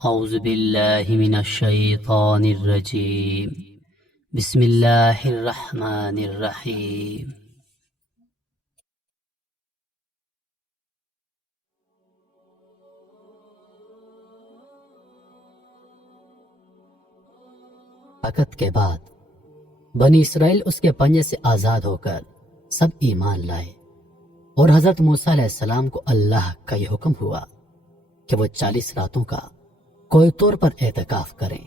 اعوذ باللہ من الشیطان الرجیم بسم اللہ الرحمن الرحیم طاقت کے بعد بنی اسرائیل اس کے پنجے سے آزاد ہو کر سب ایمان لائے، اور حضرت موسیٰ علیہ السلام کو اللہ کا یہ حکم ہوا کہ وہ 40 راتوں کا کوئی طور پر اعتکاف کریں۔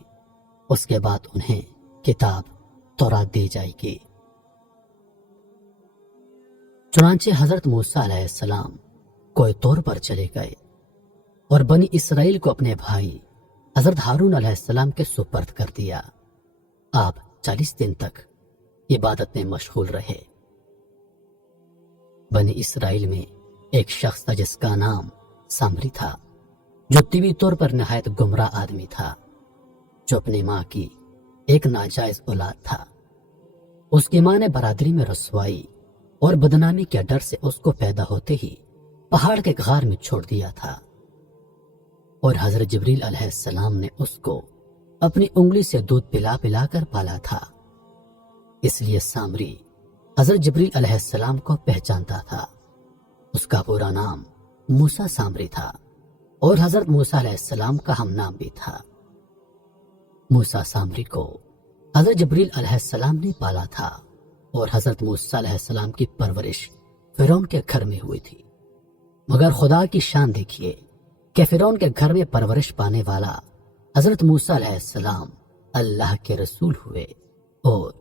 اس کے بعد انہیں کتاب تورات دی جائے گی۔ چنانچہ حضرت موسیٰ علیہ السلام کوئی طور پر چلے گئے اور بنی اسرائیل کو اپنے بھائی حضرت ہارون علیہ السلام کے سپرد کر دیا۔ آپ 40 دن تک عبادت میں مشغول رہے۔ بنی اسرائیل میں ایک شخص تھا جس کا نام سامری تھا، جو طبی طور پر نہایت گمراہ آدمی تھا، جو اپنی ماں کی ایک ناجائز اولاد تھا۔ اس کی ماں نے برادری میں رسوائی اور بدنامی کے ڈر سے اس کو پیدا ہوتے ہی پہاڑ کے غار میں چھوڑ دیا تھا، اور حضرت جبریل علیہ السلام نے اس کو اپنی انگلی سے دودھ پلا پلا کر پالا تھا۔ اس لیے سامری حضرت جبریل علیہ السلام کو پہچانتا تھا۔ اس کا پورا نام موسیٰ سامری تھا، اور حضرت موسیٰ علیہ السلام کا ہم نام بھی تھا۔ موسیٰ سامری کو حضرت جبریل علیہ السلام نے پالا تھا، اور حضرت موسیٰ علیہ السلام کی پرورش فرعون کے گھر میں ہوئی تھی۔ مگر خدا کی شان دیکھیے کہ فرعون کے گھر میں پرورش پانے والا حضرت موسیٰ علیہ السلام اللہ کے رسول ہوئے، اور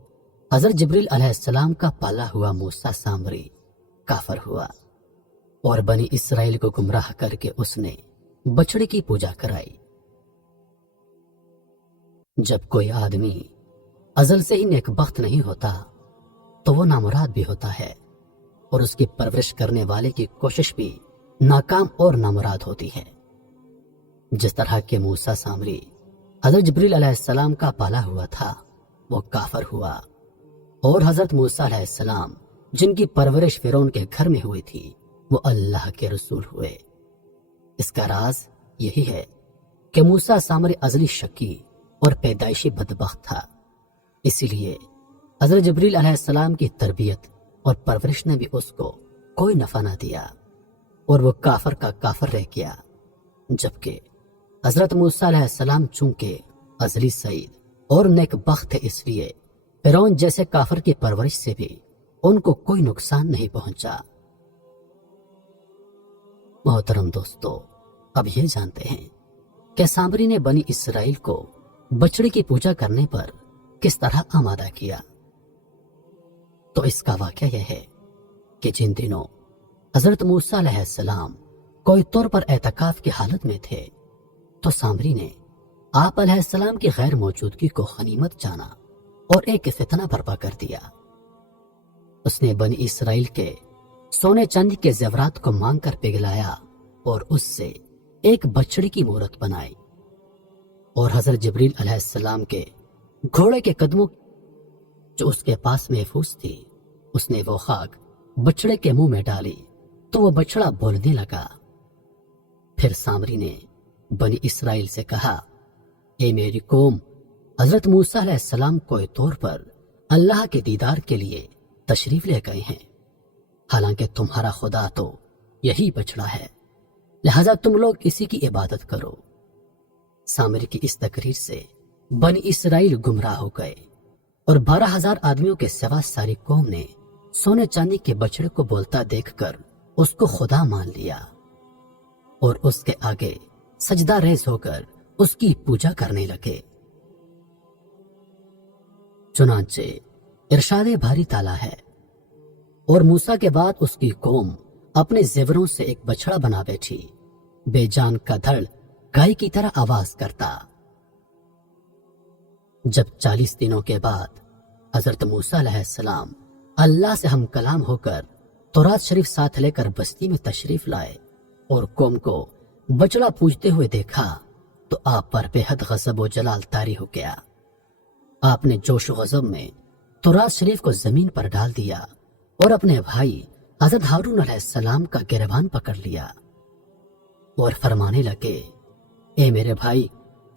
حضرت جبریل علیہ السلام کا پالا ہوا موسیٰ سامری کافر ہوا، اور بنی اسرائیل کو گمراہ کر کے اس نے بچڑے کی پوجا کرائی۔ جب کوئی آدمی ازل سے ہی نیک بخت نہیں ہوتا تو وہ نامراد بھی ہوتا ہے، اور اس کی پرورش کرنے والے کی کوشش بھی ناکام اور نامراد ہوتی ہے۔ جس طرح کے موسیٰ سامری حضرت جبریل علیہ السلام کا پالا ہوا تھا، وہ کافر ہوا، اور حضرت موسیٰ علیہ السلام جن کی پرورش فرعون کے گھر میں ہوئی تھی، وہ اللہ کے رسول ہوئے۔ اس کا راز یہی ہے کہ موسیٰ سامری ازلی شقی اور پیدائشی بدبخت تھا، اسی لیے حضرت جبریل علیہ السلام کی تربیت اور پرورش نے بھی اس کو کوئی نفع نہ دیا، اور وہ کافر کا کافر رہ گیا۔ جبکہ حضرت موسیٰ علیہ السلام چونکہ ازلی سعید اور نیک بخت تھے، اس لیے فرعون جیسے کافر کی پرورش سے بھی ان کو کوئی نقصان نہیں پہنچا۔ محترم دوستو، اب یہ جانتے ہیں کہ سامری نے بنی اسرائیل کو بچڑے کی پوجا کرنے پر کس طرح آمادہ کیا۔ تو اس کا واقعہ یہ ہے کہ جن دنوں حضرت موسیٰ علیہ السلام کوئی طور پر اعتکاف کی حالت میں تھے، تو سامری نے آپ علیہ السلام کی غیر موجودگی کو غنیمت جانا اور ایک فتنہ برپا کر دیا۔ اس نے بنی اسرائیل کے سونے چاندی کے زیورات کو مانگ کر پگھلایا، اور اس سے ایک بچڑی کی مورت بنائی، اور حضرت جبریل علیہ السلام کے گھوڑے کے قدموں جو اس کے پاس محفوظ تھی، اس نے وہ خاک بچڑے کے منہ میں ڈالی تو وہ بچڑا بولنے لگا۔ پھر سامری نے بنی اسرائیل سے کہا، اے میری قوم، حضرت موسیٰ علیہ السلام کوئی طور پر اللہ کے دیدار کے لیے تشریف لے گئے ہیں، حالانکہ تمہارا خدا تو یہی بچڑا ہے، لہذا تم لوگ اسی کی عبادت کرو۔ سامری کی اس تقریر سے بنی اسرائیل گمراہ ہو گئے، اور 12,000 آدمیوں کے سوا ساری قوم نے سونے چاندی کے بچڑے کو بولتا دیکھ کر اس کو خدا مان لیا، اور اس کے آگے سجدہ ریز ہو کر اس کی پوجا کرنے لگے۔ چنانچہ ارشاد باری تعالیٰ ہے، اور موسیٰ کے بعد اس کی قوم اپنے زیوروں سے ایک بچڑا بنا بیٹھی، بے جان کا دھڑ گائے کی طرح آواز کرتا۔ جب 40 دنوں کے بعد حضرت موسیٰ علیہ السلام اللہ سے ہم کلام ہو کر تورات شریف ساتھ لے کر بستی میں تشریف لائے، اور قوم کو بچڑا پوجتے ہوئے دیکھا، تو آپ پر بے حد غضب و جلال طاری ہو گیا۔ آپ نے جوش و غضب میں تورات شریف کو زمین پر ڈال دیا، اور اپنے بھائی حضرت ہارون علیہ السلام کا گریبان پکڑ لیا، اور فرمانے لگے، اے میرے بھائی،